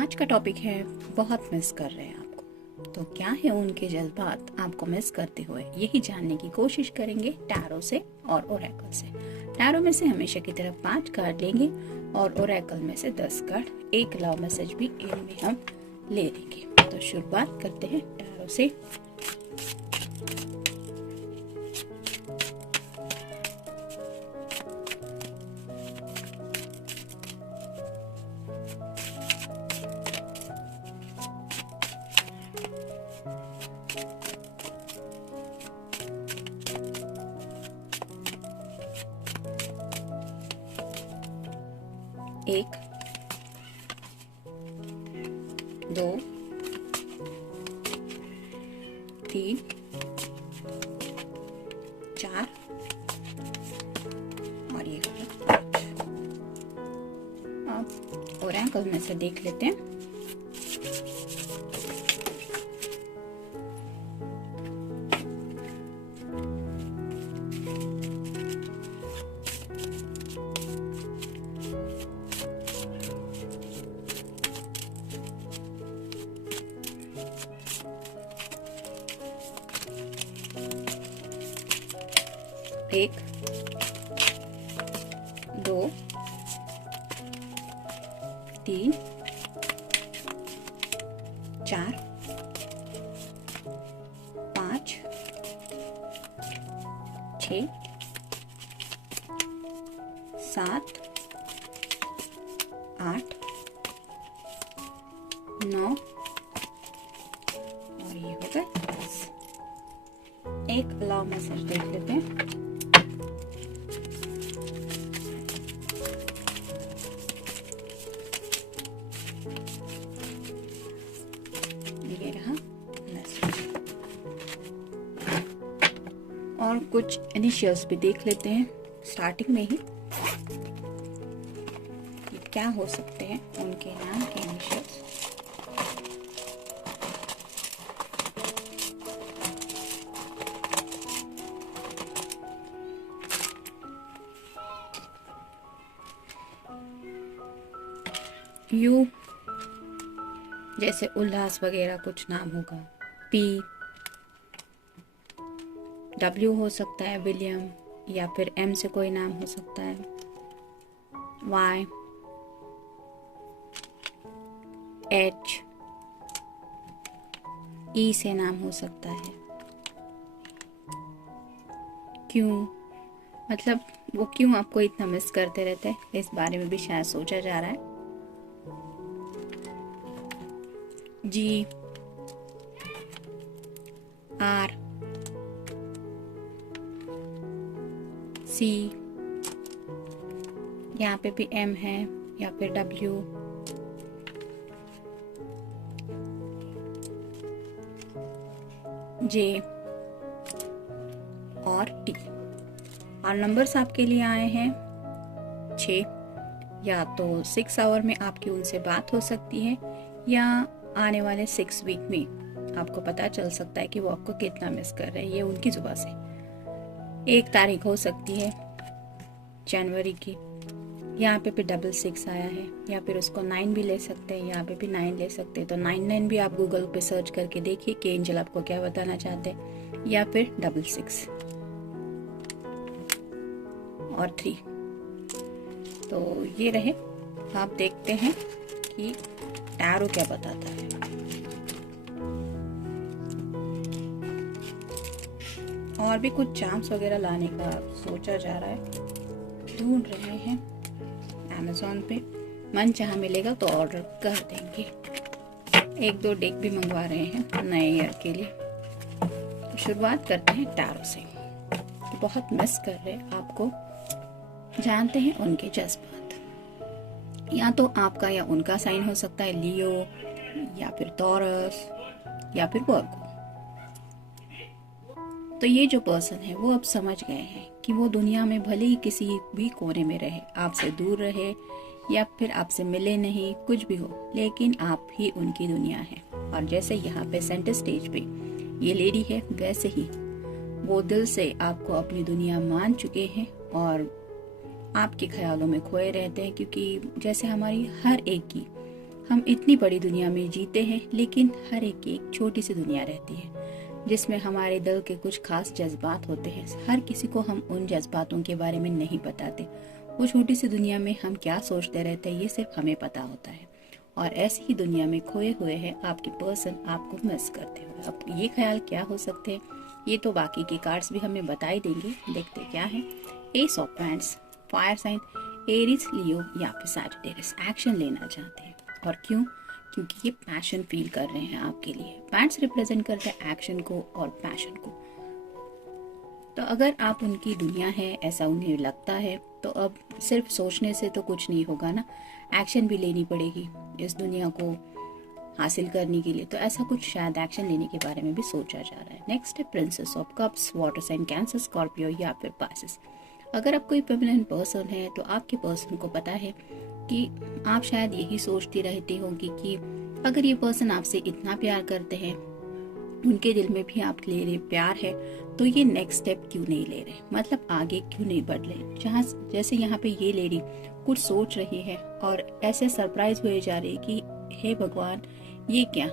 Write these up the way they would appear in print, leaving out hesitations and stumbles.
आज का टॉपिक है बहुत मिस कर रहे हैं आपको। तो क्या है उनके जज्बात आपको मिस करते हुए, यही जानने की कोशिश करेंगे टैरो से और ओरेकल से। टैरो में से हमेशा की तरह 5 कार्ड लेंगे और ओरेकल में से 10 कार्ड। एक लव मैसेज भी इनमें हम ले लेंगे। तो शुरुआत करते हैं टैरो से। एक, दो, तीन, चार और ये हो गया 5। अब ओरेकल में से देख लेते हैं। एक, दो, तीन, चार, 5, 6, 7, 8, 9 और ये हो गए 10। एक अलाउ मैसेज देख लेते हैं। ये रहा मैसेज। और कुछ इनिशियल्स भी देख लेते हैं स्टार्टिंग में ही कि क्या हो सकते हैं उनके नाम के इनिशियल्स। यू जैसे उल्लास वगैरह कुछ नाम होगा। पी, डब्ल्यू हो सकता है विलियम, या फिर एम से कोई नाम हो सकता है। वाई, एच, ई से नाम हो सकता है। क्यों, मतलब वो क्यों आपको इतना मिस करते रहते हैं, इस बारे में भी शायद सोचा जा रहा है। जी, आर, सी, यहाँ पे भी एम है, या फिर डब्ल्यू, जे और टी। और नंबर्स आपके लिए आए हैं 6। या तो 6 आवर में आपकी उनसे बात हो सकती है, या आने वाले 6 वीक में आपको पता चल सकता है कि वो आपको कितना मिस कर रहे हैं, ये उनकी जुबान से। 1 तारीख हो सकती है जनवरी की। यहाँ पे भी 66 आया है, या फिर उसको 9 भी ले सकते हैं, यहाँ पे भी 9 ले सकते हैं। तो 99 भी आप गूगल पे सर्च करके देखिए कि एंजल आपको क्या बताना चाहते हैं, या फिर 66 और 3। तो ये रहे, आप देखते हैं कि टैरो क्या बताता है। और भी कुछ चार्म्स वगैरह लाने का सोचा जा रहा है, ढूंढ रहे हैं अमेज़न पे। मन चाहा मिलेगा तो ऑर्डर कर देंगे। 1-2 डेक भी मंगवा रहे हैं नए ईयर के लिए। तो शुरुआत करते हैं टैरो से। बहुत मिस कर रहे हैं आपको, जानते हैं उनके जज्बात। या तो आपका या उनका साइन हो सकता है लियो, या फिर टॉरस, या फिर वर्गो। तो ये जो पर्सन है वो अब समझ गए हैं कि वो दुनिया में भले ही किसी भी कोने में रहे, आपसे दूर रहे या फिर आपसे मिले नहीं, कुछ भी हो, लेकिन आप ही उनकी दुनिया है। और जैसे यहाँ पे सेंटर स्टेज पे ये लेडी है, वैसे ही वो दिल से आपको अपनी दुनिया मान चुके हैं और आपके ख्यालों में खोए रहते हैं। क्योंकि जैसे हमारी हर एक की हम इतनी बड़ी दुनिया में जीते हैं, लेकिन हर एक की एक छोटी सी दुनिया रहती है जिसमें हमारे दिल के कुछ खास जज्बात होते हैं। हर किसी को हम उन जज्बातों के बारे में नहीं बताते। वो छोटी सी दुनिया में हम क्या सोचते रहते हैं ये सिर्फ हमें पता होता है। और ऐसी ही दुनिया में खोए हुए हैं आपके पर्सन, आपको मिस करते हुए। अब ये ख्याल क्या हो सकते हैं, ये तो बाकी के कार्ड्स भी हमें बता ही देंगे। देखते क्या है। Ace of pants, fire sign Aries, Leo या फिर सैजिटेरियस एक्शन लेना चाहते हैं। और क्यों? क्योंकि ये पैशन फील कर रहे हैं आपके लिए। पैंट्स रिप्रेजेंट करते हैं एक्शन को और पैशन को। तो अगर आप उनकी दुनिया है ऐसा उन्हें लगता है, तो अब सिर्फ सोचने से तो कुछ नहीं होगा ना, एक्शन भी लेनी पड़ेगी इस दुनिया को हासिल करने के लिए। तो ऐसा कुछ शायद एक्शन लेने के बारे में भी सोचा जा रहा है। नेक्स्ट है Princess of Cups, water sign Cancer, Scorpio या फिर पाइसेस। अगर आप कोई फेमिनिन पर्सन है तो आपके पर्सन को पता है कि आप शायद यही सोचती रहती होंगी कि अगर ये पर्सन आपसे इतना प्यार करते हैं, उनके दिल में भी आपके लिए प्यार है, तो ये नेक्स्ट स्टेप क्यों नहीं ले रहे, मतलब आगे क्यों नहीं बढ़ रहे। जैसे यहाँ पे ये लेडी कुछ सोच रही है और ऐसे सरप्राइज हुए जा रही है कि हे भगवान ये क्या।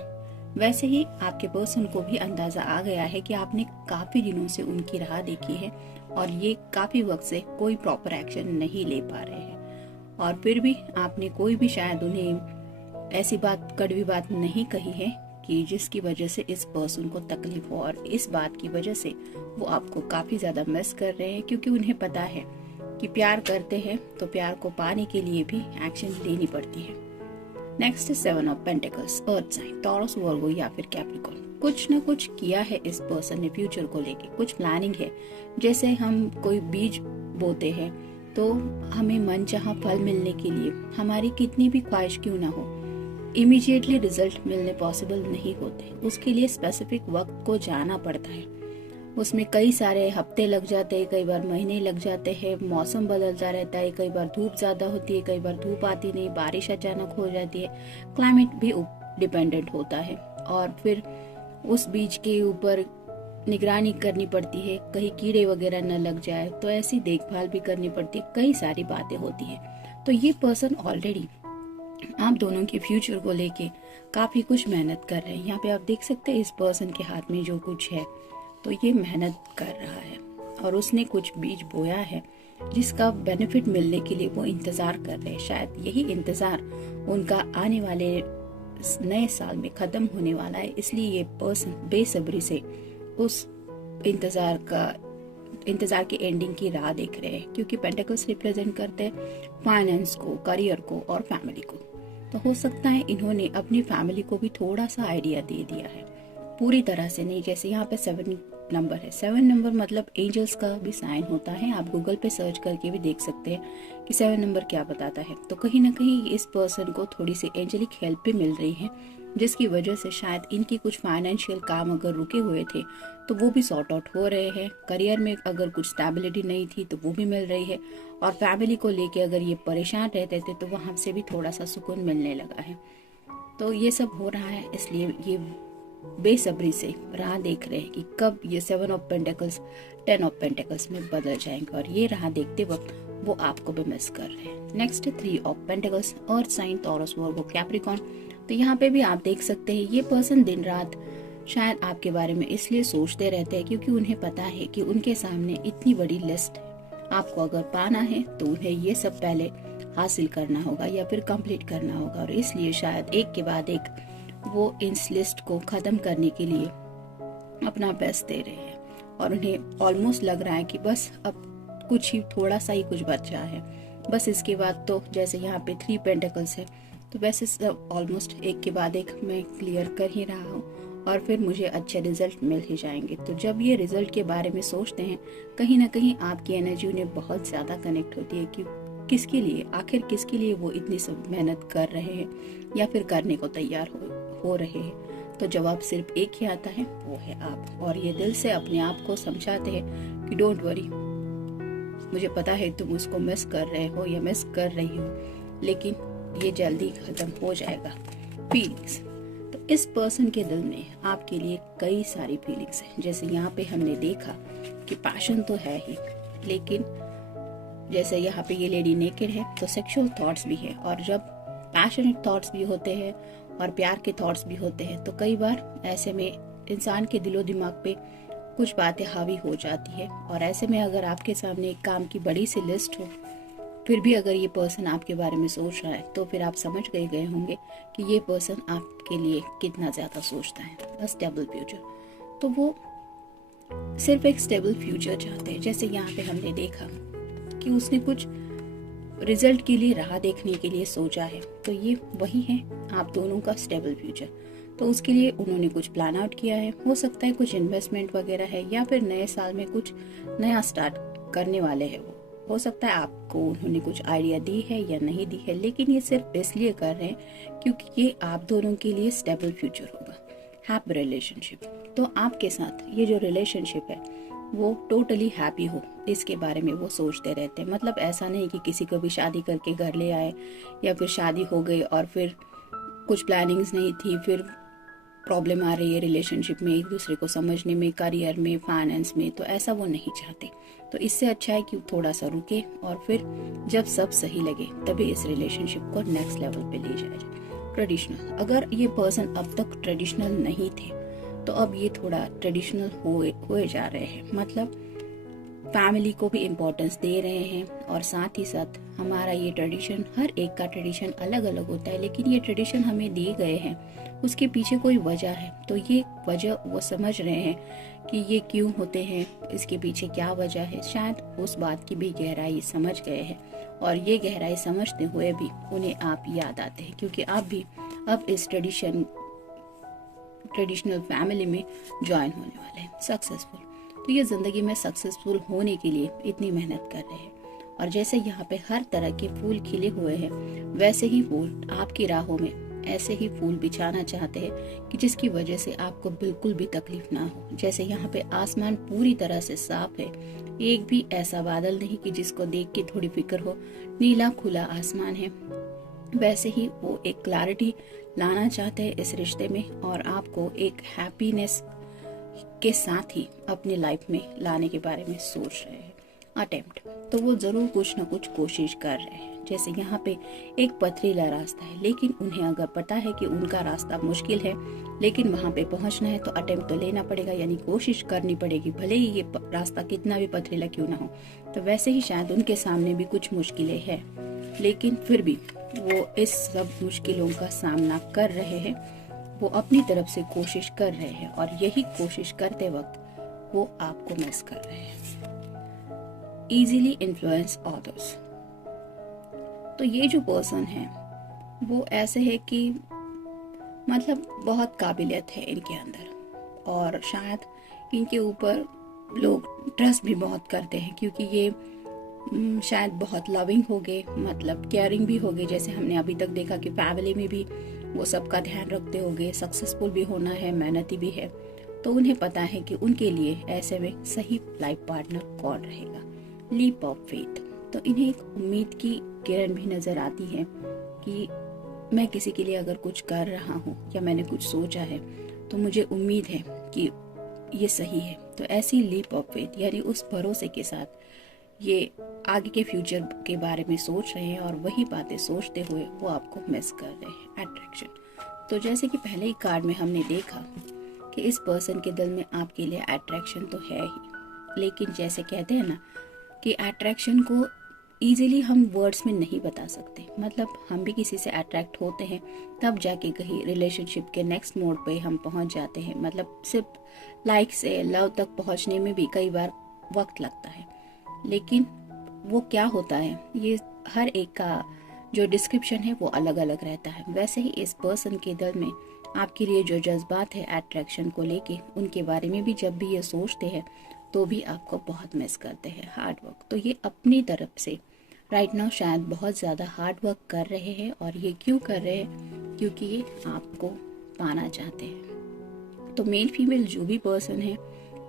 वैसे ही आपके पर्सन को भी अंदाजा आ गया है कि आपने काफी दिनों से उनकी राह देखी है और ये काफी वक्त से कोई प्रॉपर एक्शन नहीं ले पा रहे हैं। और फिर भी आपने कोई भी शायद उन्हें ऐसी बात, कड़वी बात नहीं कही है कि जिसकी वजह से इस पर्सन को तकलीफ हो। और इस बात की वजह से वो आपको काफी ज्यादा मिस कर रहे हैं, क्योंकि उन्हें पता है कि प्यार करते हैं तो प्यार को पाने के लिए भी एक्शन लेनी पड़ती है। नेक्स्ट है 7 of pentacles, earth sign, Taurus, Virgo या फिर कैप्रिकॉर्न। कुछ ना कुछ किया है इस पर्सन ने फ्यूचर को लेके, कुछ प्लानिंग है। जैसे हम कोई बीज बोते हैं तो हमें मनचाहा फल मिलने के लिए हमारी कितनी भी ख्वाहिश क्यों ना हो, इमीडिएटली रिजल्ट मिलने पॉसिबल नहीं होते। उसके लिए स्पेसिफिक वक्त को जाना पड़ता है। उसमें कई सारे हफ्ते लग जाते हैं, कई बार महीने लग जाते हैं। मौसम बदलता रहता है, कई बार धूप ज्यादा होती है, कई बार धूप आती नहीं, बारिश अचानक हो जाती है। क्लाइमेट भी डिपेंडेंट होता है। और फिर उस बीज के ऊपर निगरानी करनी पड़ती है, कहीं कीड़े वगैरह न लग जाए, तो ऐसी देखभाल भी करनी पड़ती है। कई सारी बातें होती है। तो ये पर्सन ऑलरेडी आप दोनों के फ्यूचर को लेके काफी कुछ मेहनत कर रहे हैं। यहाँ पे आप देख सकते हैं इस पर्सन के हाथ में जो कुछ है, तो ये मेहनत कर रहा है और उसने कुछ बीज बोया है जिसका बेनिफिट मिलने के लिए वो इंतजार कर रहे हैं। शायद यही इंतजार उनका आने वाले नए साल में खत्म होने वाला है, इसलिए ये पर्सन बेसब्री से उस इंतजार की एंडिंग की राह देख रहे हैं। क्योंकि पेंटिकल्स रिप्रेजेंट करते हैं फाइनेंस को, करियर को और फैमिली को। तो हो सकता है इन्होंने अपनी फैमिली को भी थोड़ा सा आइडिया दे दिया है, पूरी तरह से नहीं। जैसे यहाँ पे 7 नंबर है, 7 नंबर मतलब एंजल्स का भी साइन होता है। आप गूगल पे सर्च करके भी देख सकते हैं कि 7 नंबर क्या बताता है। तो कहीं ना कहीं इस पर्सन को थोड़ी सी एंजेलिक हेल्प भी मिल रही है, जिसकी वजह से शायद इनकी कुछ फाइनेंशियल काम अगर रुके हुए थे तो वो भी सॉर्ट आउट हो रहे हैं। करियर में अगर कुछ स्टेबिलिटी नहीं थी तो वो भी मिल रही है। और फैमिली को लेके अगर ये परेशान रहते थे तो वहां से भी थोड़ा सा सुकून मिलने लगा है। तो ये सब हो रहा है, इसलिए ये बेसब्री से राह देख रहे हैं कि कब ये 7 ऑफ पेंटिकल्स 10 ऑफ पेंटिकल्स में बदल जाएंगे। और ये राह देखते वक्त वो आपको भी मिस कर रहे हैं। नेक्स्ट है 3 of pentacles, earth sign, Taurus, Virgo, Capricorn. तो यहाँ पे भी आप देख सकते हैं ये पर्सन दिन रात शायद आपके बारे में इसलिए सोचते रहते हैं क्योंकि उन्हें पता है कि उनके सामने इतनी बड़ी लिस्ट है। आपको अगर पाना है तो उन्हें ये सब पहले हासिल करना होगा या फिर कंप्लीट करना होगा। और इसलिए शायद एक के बाद एक वो इस लिस्ट को खत्म करने के लिए अपना बेस्ट दे रहे हैं। और उन्हें ऑलमोस्ट लग रहा है कि बस अब कुछ ही, थोड़ा सा ही कुछ बचा है, बस इसके बाद तो जैसे यहाँ पे 3 पेंटिकल्स है, तो वैसे सब ऑलमोस्ट एक के बाद एक मैं क्लियर कर ही रहा हूँ और फिर मुझे अच्छे रिजल्ट मिल ही जाएंगे। तो जब ये रिजल्ट के बारे में सोचते हैं, कहीं ना कहीं आपकी एनर्जी उन्हें बहुत ज्यादा कनेक्ट होती है कि किसके लिए, आखिर किसके लिए वो इतनी सब मेहनत कर रहे हैं या फिर करने को तैयार हो रहे हैं। तो जवाब सिर्फ एक ही आता है, वो है आप। और ये दिल से अपने आप को समझाते हैं कि डोंट वरी, मुझे पता है तुम उसको मिस कर रहे हो या मिस कर रही हो, लेकिन ये जल्दी खत्म हो जाएगा। फीलिंग्स, तो इस पर्सन के दिल में आपके लिए कई सारी फीलिंग्स हैं। जैसे यहाँ पे हमने देखा कि पैशन तो है ही, लेकिन जैसे यहाँ पे ये लेडी नेकेड है तो सेक्सुअल थॉट्स भी है। और जब पैशनेट थॉट्स भी होते हैं और प्यार के थॉट्स भी होते हैं। तो कई बार ऐसे में इंसान के दिलो दिमाग पे कुछ बातें हावी हो जाती है, और ऐसे में अगर आपके सामने एक काम की बड़ी सी लिस्ट हो, फिर भी अगर ये पर्सन आपके बारे में सोच रहा है, तो फिर आप समझ गए होंगे कि ये पर्सन आपके लिए कितना ज़्यादा सोचता है। स्टेबल फ्यूचर, तो वो सिर्फ एक स्टेबल फ्यूचर चाहते हैं। जैसे यहाँ पे हमने देखा कि उसने कुछ रिजल्ट के लिए राह देखने के लिए सोचा है, तो ये वही है आप दोनों का स्टेबल फ्यूचर। तो उसके लिए उन्होंने कुछ प्लान आउट किया है, हो सकता है कुछ इन्वेस्टमेंट वगैरह है, या फिर नए साल में कुछ नया स्टार्ट करने वाले हैं। वो हो सकता है आपको उन्होंने कुछ आइडिया दी है या नहीं दी है, लेकिन ये सिर्फ इसलिए कर रहे हैं क्योंकि ये आप दोनों के लिए स्टेबल फ्यूचर होगा, हैप्पी रिलेशनशिप। तो आपके साथ ये जो रिलेशनशिप है वो टोटली हैप्पी हो, इसके बारे में वो सोचते रहते हैं। मतलब ऐसा नहीं कि किसी को भी शादी करके घर ले आए, या फिर शादी हो गई और फिर कुछ प्लानिंग्स नहीं थी, फिर प्रॉब्लम आ रही है रिलेशनशिप में, एक दूसरे को समझने में, करियर में, फाइनेंस में, तो ऐसा वो नहीं चाहते। तो इससे अच्छा है कि थोड़ा सा रुके और फिर जब सब सही लगे तभी इस रिलेशनशिप को नेक्स्ट लेवल पे ले जाया जाए। ट्रेडिशनल, अगर ये पर्सन अब तक ट्रेडिशनल नहीं थे तो अब ये थोड़ा ट्रेडिशनल हुए जा रहे हैं। मतलब फैमिली को भी इम्पोर्टेंस दे रहे हैं, और साथ ही साथ हमारा ये ट्रेडिशन, हर एक का ट्रेडिशन अलग अलग होता है, लेकिन ये ट्रेडिशन हमें दिए गए हैं, उसके पीछे कोई वजह है। तो ये वजह वो समझ रहे हैं कि ये क्यों होते हैं, इसके पीछे क्या वजह है। शायद उस बात की भी गहराई समझ गए हैं, और ये गहराई समझते हुए भी उन्हें आप याद आते हैं, क्योंकि आप भी अब इस ट्रेडिशनल फैमिली में ज्वाइन होने वाले हैं। सक्सेसफुल, तो ये जिंदगी में सक्सेसफुल होने के लिए इतनी मेहनत कर रहे हैं, और जैसे यहाँ पे हर तरह के फूल खिले हुए हैं, वैसे ही फूल आपकी राहों में ऐसे ही फूल बिछाना चाहते हैं कि जिसकी वजह से आपको बिल्कुल भी तकलीफ ना हो। जैसे यहाँ पे आसमान पूरी तरह से साफ है, एक भी ऐसा बादल नहीं कि जिसको देख के थोड़ी फिक्र हो, नीला खुला आसमान है, वैसे ही वो एक क्लैरिटी लाना चाहते हैं इस रिश्ते में, और आपको एक हैप्पीनेस के साथ ही अपनी लाइफ में लाने के बारे में सोच रहे हैं। अटेम्प्ट, तो वो जरूर कुछ ना कुछ कोशिश कर रहे हैं। जैसे यहाँ पे एक पथरीला रास्ता है, लेकिन उन्हें अगर पता है कि उनका रास्ता मुश्किल है, लेकिन वहां पे पहुंचना है, तो अटेम्प्ट तो लेना पड़ेगा, यानी कोशिश करनी पड़ेगी, भले ही ये रास्ता कितना भी पथरीला क्यों ना हो। तो वैसे ही शायद उनके सामने भी कुछ मुश्किलें हैं, लेकिन फिर भी वो इस सब मुश्किलों का सामना कर रहे हैं, वो अपनी तरफ से कोशिश कर रहे हैं, और यही कोशिश करते वक्त वो आपको मिस कर रहे हैं। इजीली इन्फ्लुएंस अदर्स, तो ये जो पर्सन है वो ऐसे है कि मतलब बहुत काबिलियत है इनके अंदर, और शायद इनके ऊपर लोग ट्रस्ट भी बहुत करते हैं, क्योंकि ये शायद बहुत लविंग हो गए, मतलब केयरिंग भी हो गए। जैसे हमने अभी तक देखा कि फैमिली में भी वो सबका ध्यान रखते होंगे, सक्सेसफुल भी होना है, मेहनती भी है, तो उन्हें पता है कि उनके लिए ऐसे में सही लाइफ पार्टनर कौन रहेगा। लीप ऑफ फेथ, तो इन्हें एक उम्मीद की किरण भी नजर आती है कि मैं किसी के लिए अगर कुछ कर रहा हूँ या मैंने कुछ सोचा है, तो मुझे उम्मीद है कि ये सही है। तो ऐसी लीप ऑफ फेथ, यानी उस भरोसे के साथ ये आगे के फ्यूचर के बारे में सोच रहे हैं, और वही बातें सोचते हुए वो आपको मिस कर रहे हैं। अट्रैक्शन, तो जैसे कि पहले ही कार्ड में हमने देखा कि इस पर्सन के दिल में आपके लिए अट्रैक्शन तो है ही, लेकिन जैसे कहते हैं ना कि अट्रैक्शन को इजीली हम वर्ड्स में नहीं बता सकते। मतलब हम भी किसी से अट्रैक्ट होते हैं, तब जाके कहीं रिलेशनशिप के नेक्स्ट मोड पे हम पहुंच जाते हैं। मतलब सिर्फ लाइक से लव तक पहुंचने में भी कई बार वक्त लगता है, लेकिन वो क्या होता है, ये हर एक का जो डिस्क्रिप्शन है वो अलग अलग रहता है। वैसे ही इस पर्सन के दिल में आपके लिए जो जज्बात है अट्रैक्शन को लेके, उनके बारे में भी जब भी ये सोचते हैं तो भी आपको बहुत मिस करते हैं। हार्ड वर्क, तो ये अपनी तरफ से राइट नाउ शायद बहुत ज़्यादा हार्ड वर्क कर रहे हैं, और ये क्यों कर रहे हैं, क्योंकि ये आपको पाना चाहते हैं। तो मेल फीमेल जो भी पर्सन है,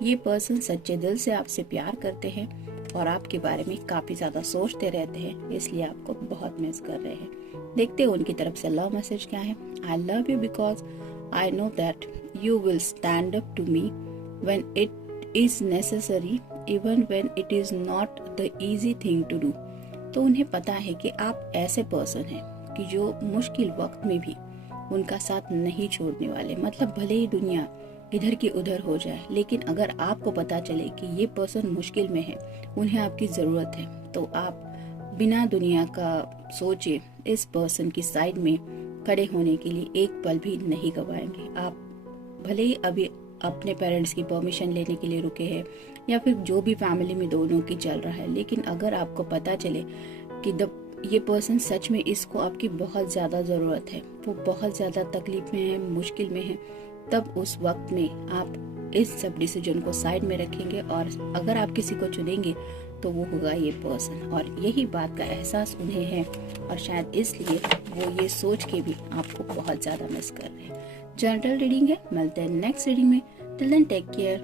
ये पर्सन सच्चे दिल से आपसे प्यार करते हैं और आपके बारे में काफ़ी ज़्यादा सोचते रहते हैं, इसलिए आपको बहुत मिस कर रहे हैं। देखते हैं उनकी तरफ से लव मैसेज क्या है। I love you because I know that you will stand up to me when it is necessary, even when it is not the easy thing to do. तो उन्हें पता है कि आप ऐसे पर्सन हैं कि जो मुश्किल वक्त में भी उनका साथ नहीं छोड़ने वाले। मतलब भले ही दुनिया इधर की उधर हो जाए, लेकिन अगर आपको पता चले कि ये पर्सन मुश्किल में है, उन्हें आपकी ज़रूरत है, तो आप बिना दुनिया का सोचे इस पर्सन की साइड में खड़े होने के लिए एक पल भी नहीं गवाएंगे। आप भले ही अभी अपने पेरेंट्स की परमिशन लेने के लिए रुके हैं या फिर जो भी फैमिली में दोनों की चल रहा है, लेकिन अगर आपको पता चले कि ये पर्सन सच में इसको आपकी बहुत ज़्यादा ज़रूरत है, वो बहुत ज़्यादा तकलीफ में है, मुश्किल में है, तब उस वक्त में आप इस सब डिसीजन को साइड में रखेंगे और अगर आप किसी को चुनेंगे तो वो होगा ये पर्सन। और यही बात का एहसास उन्हें है और शायद इसलिए वो ये सोच के भी आपको बहुत ज़्यादा मिस कर रहे हैं। जनरल रीडिंग है, मिलते हैं नेक्स्ट रीडिंग में। Till then take care.